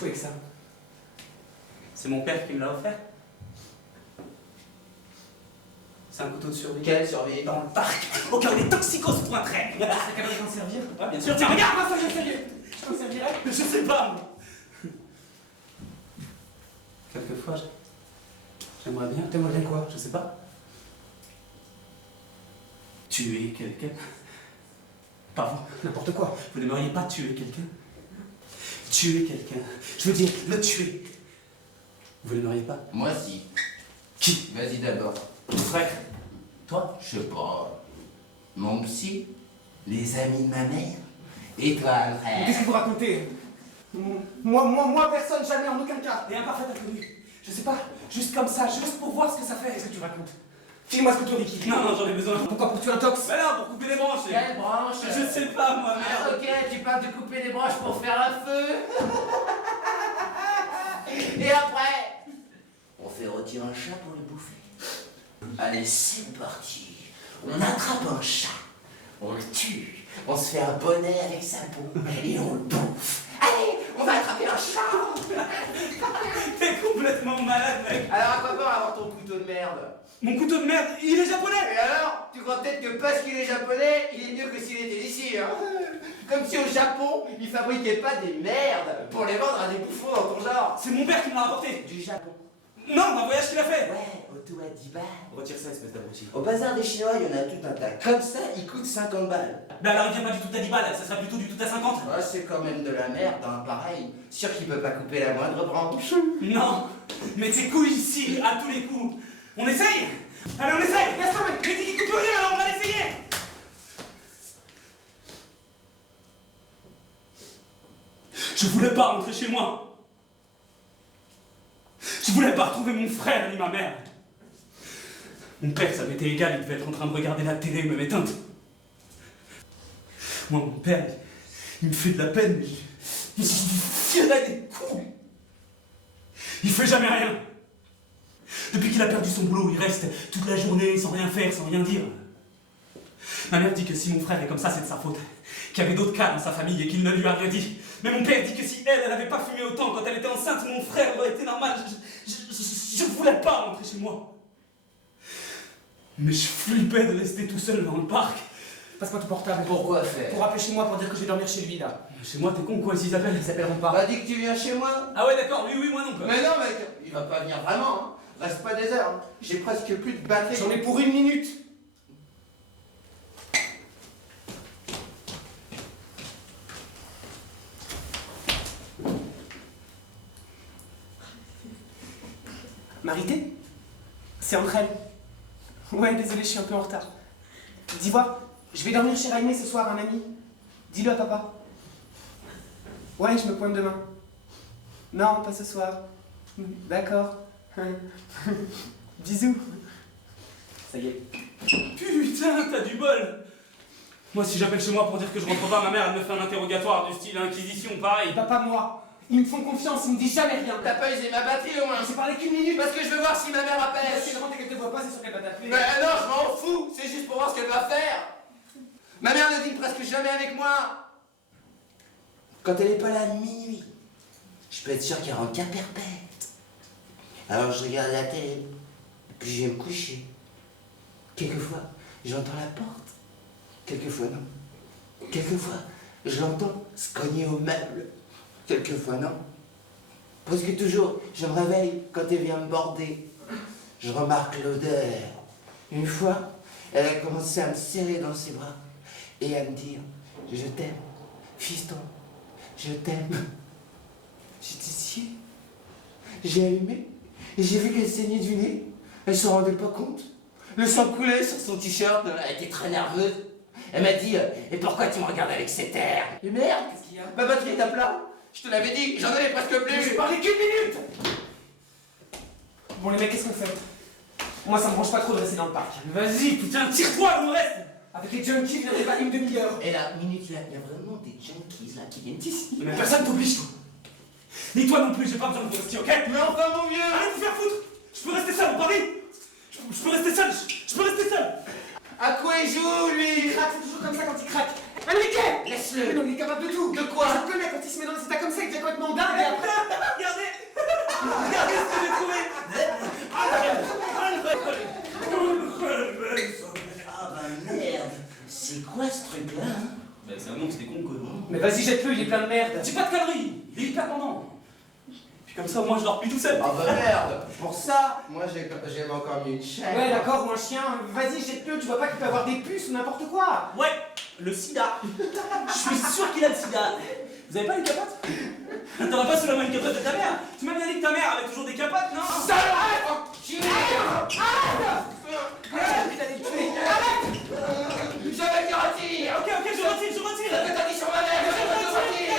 fous avec ça? C'est mon père qui me l'a offert. C'est un couteau de survie. Quelle survie? Dans le parc, au cas où les toxicos se pointeraient. T'es capable d'en servir? Ouais, bien sûr. Tiens, regarde. Regarde-moi ça, je vais servir. Je t'en servirai? Je sais pas, moi. Quelquefois, j'aimerais bien. T'aimerais bien quoi? Je sais pas. Tuer quelqu'un. Pas vous. N'importe quoi. Vous n'aimeriez pas tuer quelqu'un? Tuer quelqu'un. Je veux dire, le tuer. Vous n'aimeriez pas? Moi si. Qui? Vas-y d'abord. Mon frère. Toi? Je sais pas. Mon psy, les amis de ma mère, et toi, Mais qu'est-ce que frère. vous racontez? Moi, personne, jamais, en aucun cas. Et un parfait inconnu. Je sais pas, juste comme ça, juste pour voir ce que ça fait. Qu'est-ce que tu racontes? File-moi ce couteau, Ricky. Non, j'en ai besoin. Pourquoi? Pour tuer un tox? Mais non, pour couper les branches. Quelle branche? Je sais pas, moi, Ah, merde. ok, tu parles de couper les branches pour faire un feu. Et après, on fait rôtir un chat pour le bouffer. Allez, c'est parti. On attrape un chat, on le tue, on se fait un bonnet avec sa peau et on le bouffe. Allez, on va attraper un chat. T'es complètement malade, mec. Alors à quoi bon avoir ton couteau de merde? Mon couteau de merde, il est japonais. Et alors, tu crois peut-être que parce qu'il est japonais, il est mieux que s'il était d'ici, hein? Comme si au Japon, ils fabriquaient pas des merdes pour les vendre à des bouffons dans ton genre. C'est mon père qui me l'a rapporté. Du Japon. Non, d'un voyage qu'il a fait. Ouais, autour à 10 balles. Retire ça, espèce d'abruti. Au bazar des Chinois, il y en a tout un tas. Comme ça, il coûte 50 balles. Ben alors, il vient pas du tout à 10 balles, ça sera plutôt du tout à 50. Ah, c'est quand même de la merde, hein, pareil. Sûr qu'il peut pas couper la moindre branche. Non, mais tes couilles ici, à tous les coups. On essaye. Allez, on essaye. Laisse tomber. Mais dis qu'il coupe rien, alors on va l'essayer. Je voulais pas rentrer chez moi. Je voulais pas retrouver mon frère ni ma mère. Mon père, ça m'était égal, il devait être en train de regarder la télé, me m'éteindre. Moi, mon père, il me fait de la peine, mais il tirait des coups. Il fait jamais rien. Depuis qu'il a perdu son boulot, il reste toute la journée sans rien faire, sans rien dire. Ma mère dit que si mon frère est comme ça, c'est de sa faute. Qu'il y avait d'autres cas dans sa famille et qu'il ne lui a rien dit. Mais mon père dit que si elle n'avait pas fumé autant quand elle était enceinte, mon frère aurait été normal. Je voulais pas rentrer chez moi. Mais je flippais de rester tout seul dans le parc. Passe-moi ton portable. Pourquoi faire? Pour appeler chez moi pour dire que je vais dormir chez lui, là. Chez moi, t'es con quoi, s'ils appellent? Ils s'appelleront pas. Bah, dis que tu viens chez moi. Ah ouais, d'accord, oui, moi non, quoi. Mais non, mec, il va pas venir vraiment, hein. Reste pas des heures, hein. J'ai presque plus de batterie. J'en ai pour 1 minute. Marité? C'est entre elles. Ouais, désolé, je suis un peu en retard. Dis voir, je vais dormir chez Raimé ce soir, un ami. Dis-le à papa. Ouais, je me pointe demain. Non, pas ce soir. D'accord. Bisous. Ça y est. Putain, t'as du bol. Moi, si j'appelle chez moi pour dire que je rentre pas, ma mère, elle me fait un interrogatoire du style Inquisition, pareil. Papa, moi, ils me font confiance, ils me disent jamais rien. T'as pas usé ma batterie au moins. J'ai parlé qu'1 minute. Parce que je veux voir si ma mère appelle. Si demande qu'elle te voit pas, c'est sûr qu'elle va t'appeler. Mais non, je m'en fous. C'est juste pour voir ce qu'elle va faire. Ma mère ne dîne presque jamais avec moi. Quand elle est pas là à minuit, je peux être sûr qu'il y aura un cas perpète. Alors je regarde la télé, puis je vais me coucher. Quelquefois, j'entends la porte. Quelquefois, non. Quelquefois, je l'entends se cogner au meuble. Quelquefois, non. Parce que toujours, je me réveille quand elle vient me border. Je remarque l'odeur. Une fois, elle a commencé à me serrer dans ses bras et à me dire « Je t'aime, fiston, je t'aime. » J'étais scié. J'ai allumé et j'ai vu qu'elle saignait du nez. Elle se rendait pas compte. Le sang coulait sur son t-shirt. Elle était très nerveuse. Elle m'a dit « Et pourquoi tu me regardes avec cet air ?» Et merde, Qu'est-ce qu'il y a? ma batterie est à plat. Je te l'avais dit, j'en avais presque plus. J'ai parlé qu'1 minute. Bon les mecs, qu'est-ce qu'on fait? Moi ça me branche pas trop de rester dans le parc. Vas-y, putain, tire-toi, on reste. Avec les junkies, il viendrait pas 1 demi-heure. Et là, minute là, il y a vraiment des junkies là qui viennent ici. Mais personne t'oblige, toi. Ni toi non plus, j'ai pas besoin de vous rester, ok? Mais enfin mon vieux. Allez vous faire foutre. Je peux rester seul, Paris. Je peux rester seul, je peux rester seul. À quoi il joue lui? Il craque, c'est toujours comme ça quand il craque. Enrique! Laisse Laisse-le. Mais non, il est capable de tout. De quoi? Je le connais quand il se met dans des états comme ça, il devient complètement dingue et après... Regardez. Regardez ce que j'ai trouvé. Ah bah merde. C'est quoi ce truc-là? Ben c'est un monstre, c'est con quoi. Mais vas-y, jette-le, il est plein de merde. J'ai pas de calories. Il est hyper pendant. Puis comme ça, moi je dors plus tout seul. Ah bah merde. Pour ça, moi j'aime encore mieux une chaîne. Ouais, d'accord, ou un chien. Vas-y, jette-le, tu vois pas qu'il peut avoir des puces ou n'importe quoi. Ouais, le sida. Je suis sûr qu'il a le sida. Vous avez pas une capote? T'auras pas sous la main une capote de ta mère? Tu m'as bien dit que ta mère avait toujours des capotes, non? Salope! Enculé! Arrête, il allait le tuer. Je vais te retirer! Ok, je retire. Je vais t'en dire sur ma mère! Je vais te retirer!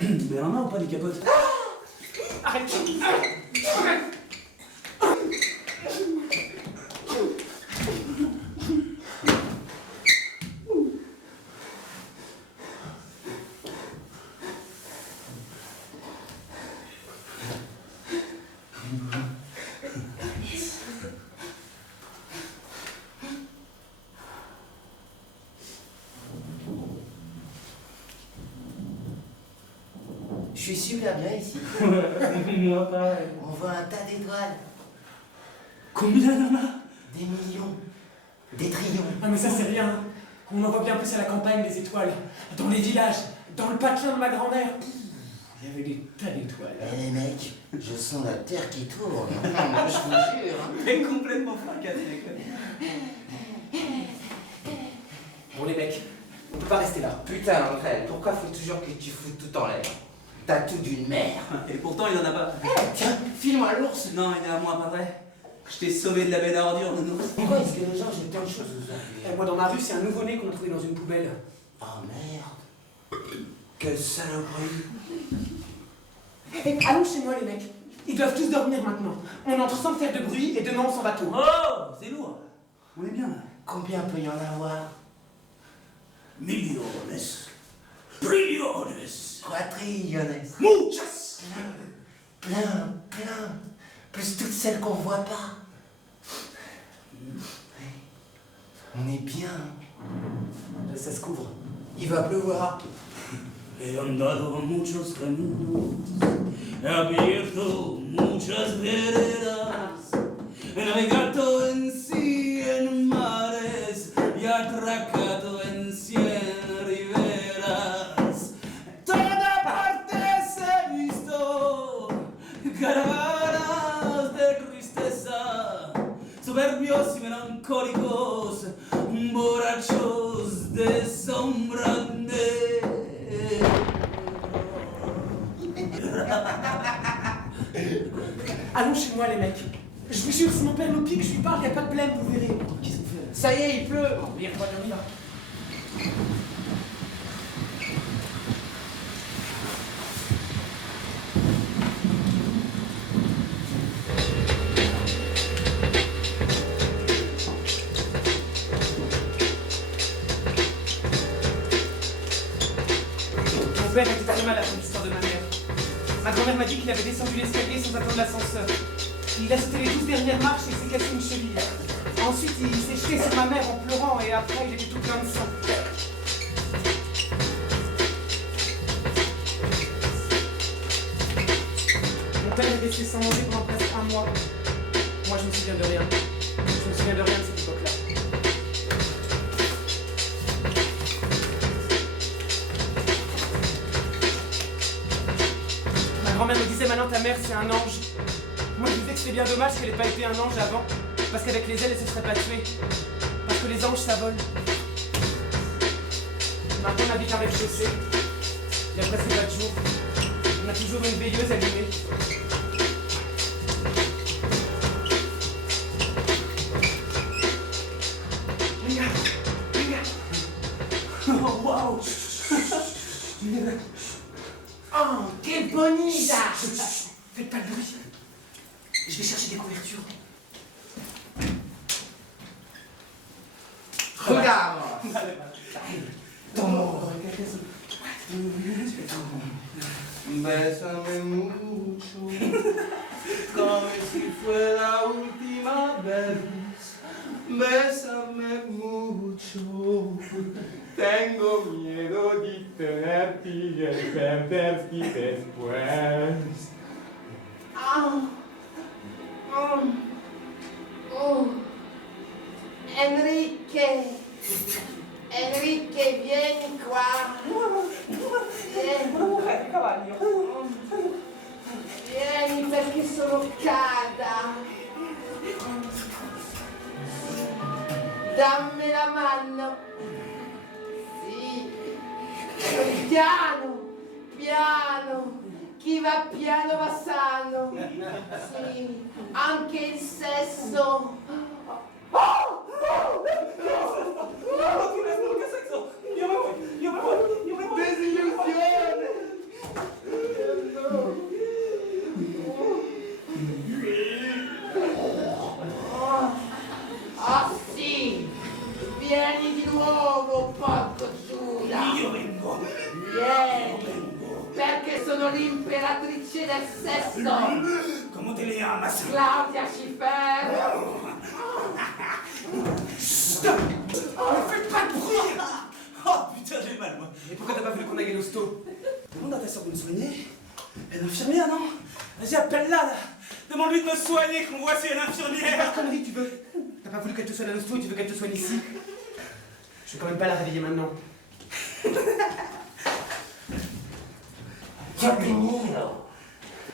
Mais elle en a ou pas des capotes? Arrête. Je suis super bien ici. Moi pareil. On voit un tas d'étoiles. Combien il y en a? Des millions. Des trillions. Ah mais ça c'est rien. On en voit bien plus à la campagne les étoiles. Dans les villages, dans le patelin de ma grand-mère. Il y avait des tas d'étoiles. Eh les mecs, je sens la terre qui tourne. Moi je vous jure. T'es complètement fracassé quoi. Bon les mecs, on peut pas rester là. Putain André, pourquoi faut toujours que tu foutes tout en l'air? T'as tout d'une mère. Et pourtant il en a pas. Tiens, file-moi l'ours. Non, il est à moi, pas vrai. Je t'ai sauvé de la benne à ordures, nounours. Pourquoi est-ce que les gens jettent tant de choses aux Eh, ordures? moi dans ma rue, c'est un nouveau-né qu'on a trouvé dans une poubelle. Oh merde. Quelle saloperie. Eh, allons chez moi les mecs. Ils doivent tous dormir maintenant. On entre sans faire de bruit et demain on s'en va tôt. Oh, c'est lourd. On est bien là. Combien peut y en avoir? Millones. Trillones. Quadrillones. Muchas. Plein. Plus toutes celles qu'on voit pas. On est bien. Ça se couvre. Il va pleuvoir. He andado muchos caminos, he abierto muchas veredas, he navegado en 100 mares y atracado en 100 riberas. Toda partes he visto caravanas de tristeza, soberbios y melancólicos, borrachos de sombra negra. Allons chez moi les mecs. Je vous jure, si mon père nous pique, je lui parle, y a pas de blême, vous verrez. Qu'est-ce qu'on fait? Ça y est, il pleut. Il va dormir. Mon père était très malade pour l'histoire de ma mère. Ma grand-mère m'a dit qu'il avait descendu l'escalier sans attendre l'ascenseur. Il a sauté les 12 dernières marches et s'est cassé une cheville. Ensuite, il s'est jeté sur ma mère en pleurant et après, il était tout plein de sang. Mon père est resté sans manger pendant presque un mois. Moi, je me souviens de rien. Je me souviens de rien de cette époque-là. Ma grand-mère me disait maintenant ta mère c'est un ange. Moi je disais que c'était bien dommage qu'elle ait pas été un ange avant, parce qu'avec les ailes elle se serait pas tuée. Parce que les anges ça vole. Maintenant on habite un rez-de-chaussée. Il y a presque pas de jour. On a toujours une veilleuse allumée. Regarde. Oh, waouh. Oh, quelle bonne idée. Faites pas de bruit. Je vais chercher des couvertures. Regarde. Bésame mucho, como si fuera la última vez. Bésame mucho. Tengo miedo de tenerte y de perderte después. Enrique, Enrique, vieni qua. Vieni perché sono calda. Dammi la mano. Sì. Piano, piano. Chi va piano va sano. Sì. Anche il sesso. Desillusione. Ah sì, vieni di nuovo, porco Giuda. Io vengo. Vieni, perché sono l'imperatrice del sesso. Comment te le llamas? Claudia Schiffer. Stop! Ne faites pas de bruit! Oh putain, j'ai mal moi. Et pourquoi t'as pas voulu qu'on aille à l'hosto? Demande à ta soeur de me soigner. Elle est infirmière, non? Vas-y, appelle-la là. Demande-lui de me soigner, qu'on voit si elle est Quelle infirmière. connerie tu veux? T'as pas voulu qu'elle te soigne à l'hosto et tu veux qu'elle te soigne ici? Je vais quand même pas la réveiller maintenant. Giardinero,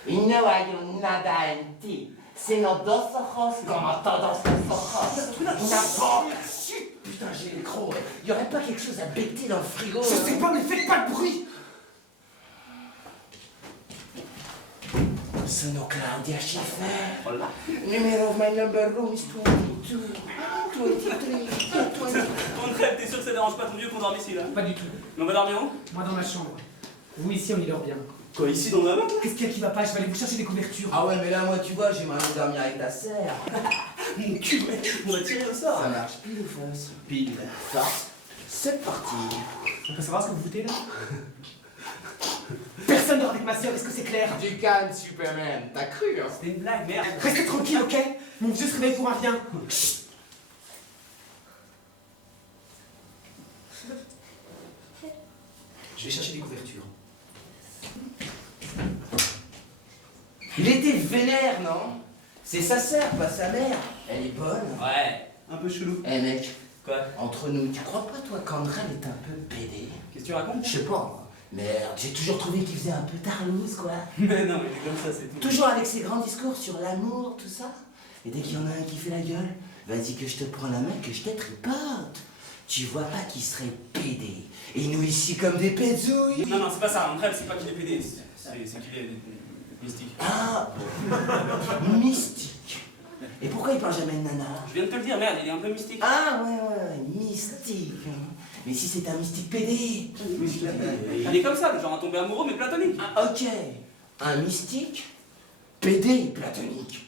y no hay nada en ti, sino dos ojos como todos los ojos. Una boca. Chut, putain, j'ai les crocs. Y aurait pas quelque chose à becter dans le frigo? Je sais pas, mais faites pas de bruit! Sono Claudia Schiffer. Numero of my number room is 22, 23, 20. Ton crêpe, t'es sûr que ça dérange pas ton vieux qu'on dorme ici là? Pas du tout. Mais on va dormir où? Moi dans ma chambre. Vous ici, on y dort bien. Quoi, ici dans ma main? Qu'est-ce qu'il y a qui va pas? Je vais aller vous chercher des couvertures. Ah ouais, mais là, moi, tu vois, j'aimerais bien dormir avec ta sœur. Mon cul, ouais. On va tirer au sort. Ça marche pile ou face? Pile. Face. C'est parti. On peut savoir ce que vous foutez là? Personne dort avec ma sœur, est-ce que c'est clair? Du calme, Superman. T'as cru, hein? C'était une blague, merde. Restez tranquille, ok? Mon vieux se réveille pour un rien. Je vais chercher des couvertures. Il était vénère, non? C'est sa sœur, pas sa mère. Elle est bonne. Ouais, un peu chelou. Eh mec, Quoi? entre nous, tu crois pas, toi, qu'André est un peu pédé? Qu'est-ce que tu racontes? Je sais pas, moi. Merde, j'ai toujours trouvé qu'il faisait un peu tarlouse, quoi. Mais non, il est comme ça, c'est tout. Toujours avec ses grands discours sur l'amour, tout ça. Et dès qu'il y en a un qui fait la gueule, vas-y que je te prends la main, que je te tripote. Tu vois pas qu'il serait pédé. Et nous ici comme des pézouilles. Non, non, c'est pas ça. En vrai, c'est pas qu'il est pédé. C'est qu'il est mystique. Ah, mystique. Et pourquoi il parle jamais de nana? Je viens de te le dire, merde, il est un peu mystique. Ah ouais, mystique. Mais si c'est un mystique pédé. Il est comme ça, le genre à tomber amoureux, mais platonique. Ah, ok. Un mystique pédé platonique.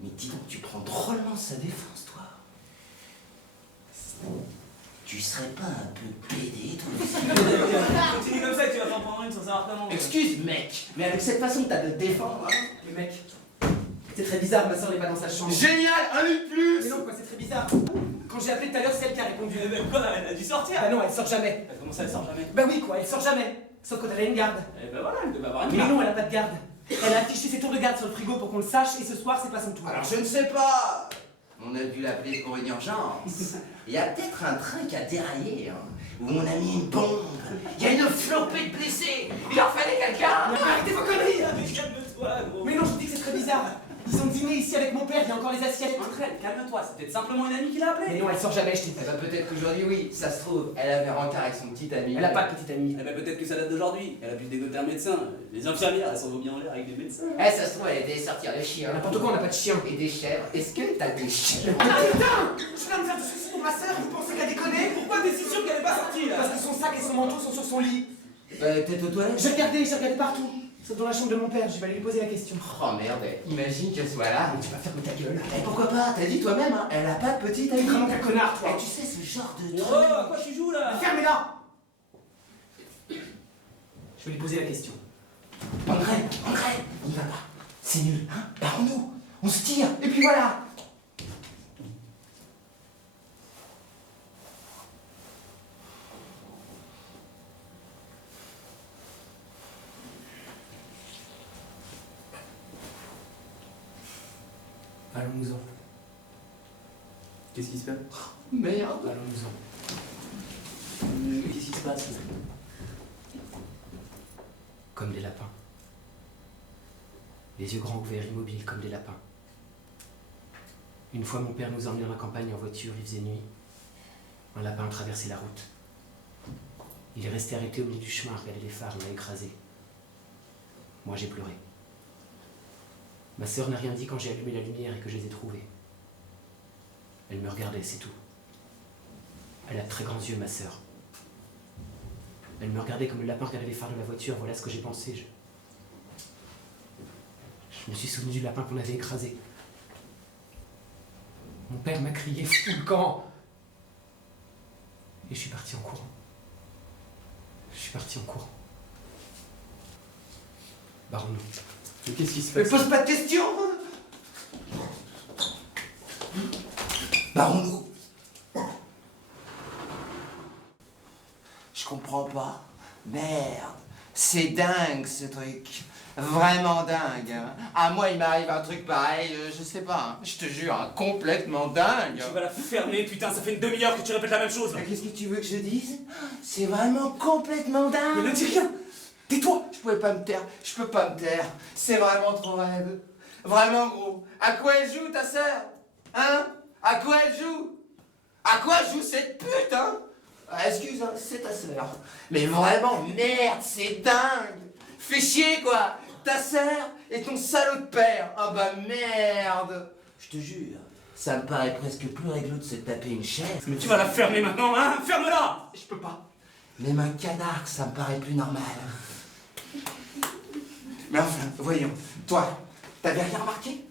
Mais dis donc, tu prends drôlement sa défense, toi. Tu serais pas un peu pédé, toi aussi? Continue comme ça, tu vas t'en prendre une sans savoir comment. Excuse, mec, mais avec cette façon que t'as de te défendre, hein. Mais mec, c'est très bizarre, ma soeur n'est pas dans sa chambre. Génial, un de plus. Mais non, quoi, c'est très bizarre. Quand j'ai appelé tout à l'heure, c'est elle qui a répondu. Mais quoi, elle a dû sortir. Bah non, elle sort jamais. Comment ça, elle sort jamais? Bah oui, quoi, elle sort jamais. Sauf quand elle a une garde. Eh ben voilà, elle devait avoir une Mais garde. non, elle a pas de garde. Elle a affiché ses tours de garde sur le frigo pour qu'on le sache, et ce soir, c'est pas son tour. Alors je ne sais pas. On a dû l'appeler pour une urgence. Il y a peut-être un train qui a déraillé, hein. Ou on a mis une bombe. Il y a une flopée de blessés. Il en fallait quelqu'un. Mais arrêtez vos conneries! Mais calme-toi, gros. Mais non, je vous dis que c'est très bizarre. Ils ont dîné ici avec mon père, il y a encore les assiettes. Entraîne, calme-toi, c'est peut-être simplement une amie qui l'a Mais appelé. non, elle sort jamais, je t'ai dit. Eh ben peut-être qu'aujourd'hui, oui, ça se trouve, elle avait rencard avec son petit ami. Elle a pas de petite amie. Eh ben peut-être que ça date d'aujourd'hui. Elle a pu se dégoter un médecin. Les infirmières, elles s'envoient bien en l'air avec des médecins. Eh, ça se trouve, elle était sortir les chiens. N'importe quoi, on n'a pas de chien. Et des chèvres. Est-ce que t'as des chèvres? Ah putain! Je viens de faire du souci pour ma soeur, vous pensez qu'elle déconne? Pourquoi t'es si sûr qu'elle est pas sortie là? Parce que son sac et son manteau sont sur son lit. Bah, peut-être aux toilettes? J'ai regardé partout. Sauf dans la chambre de mon père, je vais aller lui poser la question. Oh merde, imagine qu'elle soit là. Mais tu vas fermer ta gueule. Et pourquoi pas? T'as dit toi-même, hein, elle a pas de petite T'es amie. vraiment qu'un connard, Eh, toi. tu sais, ce genre de Oh, truc. à quoi tu joues là? Fermez-la! Je vais lui poser la question. André, on y va pas. C'est nul, hein? Barrons-nous. On se tire, et puis voilà. Allons-nous-en. Qu'est-ce qui se passe? Merde. Allons-nous-en. Qu'est-ce qui se passe? Comme des lapins. Les yeux grands ouverts, immobiles comme des lapins. Une fois, mon père nous emmenait dans la campagne en voiture, il faisait nuit. Un lapin a traversé la route. Il est resté arrêté au milieu du chemin à regarder les phares, il m'a écrasé. Moi, j'ai pleuré. Ma sœur n'a rien dit quand j'ai allumé la lumière et que je les ai trouvés. Elle me regardait, c'est tout. Elle a de très grands yeux, ma sœur. Elle me regardait comme le lapin regardait les phares de la voiture, voilà ce que j'ai pensé. Je me suis souvenu du lapin qu'on avait écrasé. Mon père m'a crié, fous le camp! Et je suis parti en courant. Je suis parti en courant. Barrons-nous. Mais qu'est-ce qui se Mais passe? pose pas de questions. Barrons-nous. Je comprends pas. Merde. C'est dingue ce truc. Vraiment dingue. Hein. À moi, il m'arrive un truc pareil, je sais pas. Hein. Je te jure, hein, complètement dingue. Tu vas la fermer, putain, ça fait une demi-heure que tu répètes la même chose là. Mais qu'est-ce que tu veux que je dise? C'est vraiment complètement Mais dingue. ne dis rien! Tais-toi! Je pouvais pas me taire, je peux pas me taire. C'est vraiment trop raide. Vraiment gros. À quoi elle joue ta sœur? Hein? À quoi elle joue? À quoi joue cette pute, hein? Ah, excuse, hein, c'est ta sœur. Mais vraiment, merde, c'est dingue. Fais chier, quoi. Ta sœur et ton salaud de père. Ah bah merde. Je te jure, ça me paraît presque plus réglo de se taper une chaise. Mais tu vas la fermer maintenant, hein? Ferme-la! Je peux pas. Même un canard, ça me paraît plus normal. Mais enfin, voyons, toi, t'avais rien remarqué?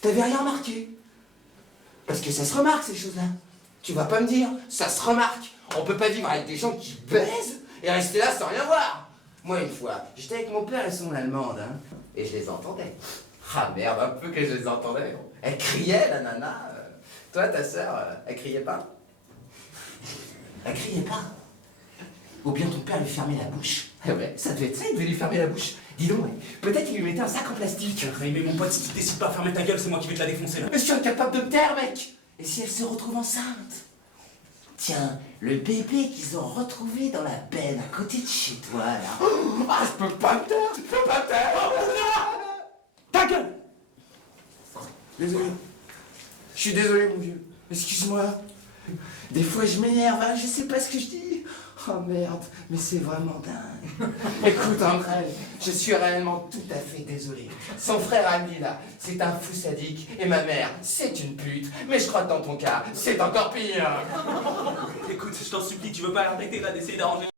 T'avais rien remarqué? Parce que ça se remarque, ces choses-là. Tu vas pas me dire, ça se remarque. On peut pas vivre avec des gens qui baisent et rester là sans rien voir. Moi, une fois, j'étais avec mon père et son allemande, hein, et je les entendais. Ah merde, un peu que je les entendais. Elle criait, la nana. Toi, ta sœur, elle criait pas? Elle criait pas? Ou bien ton père lui fermait la bouche? Eh ouais, ça devait être ça, il devait lui fermer la bouche. Dis donc, ouais, peut-être qu'il lui mettait un sac en plastique. Mais mon pote, si tu décides pas à fermer ta gueule, c'est moi qui vais te la défoncer là. Mais je suis incapable de me taire, mec. Et si elle se retrouve enceinte? Tiens, le bébé qu'ils ont retrouvé dans la benne à côté de chez toi, là. Ah, je peux pas me taire, je peux pas me taire. Ta gueule! Désolé. Je suis désolé, mon vieux. Excuse-moi. Des fois, je m'énerve, hein, je sais pas ce que je dis. Oh merde, mais c'est vraiment dingue. Écoute, André, je suis réellement tout à fait désolé. Son frère Andy, là, c'est un fou sadique. Et ma mère, c'est une pute. Mais je crois que dans ton cas, c'est encore pire. Écoute, je t'en supplie, tu veux pas arrêter là d'essayer d'arranger.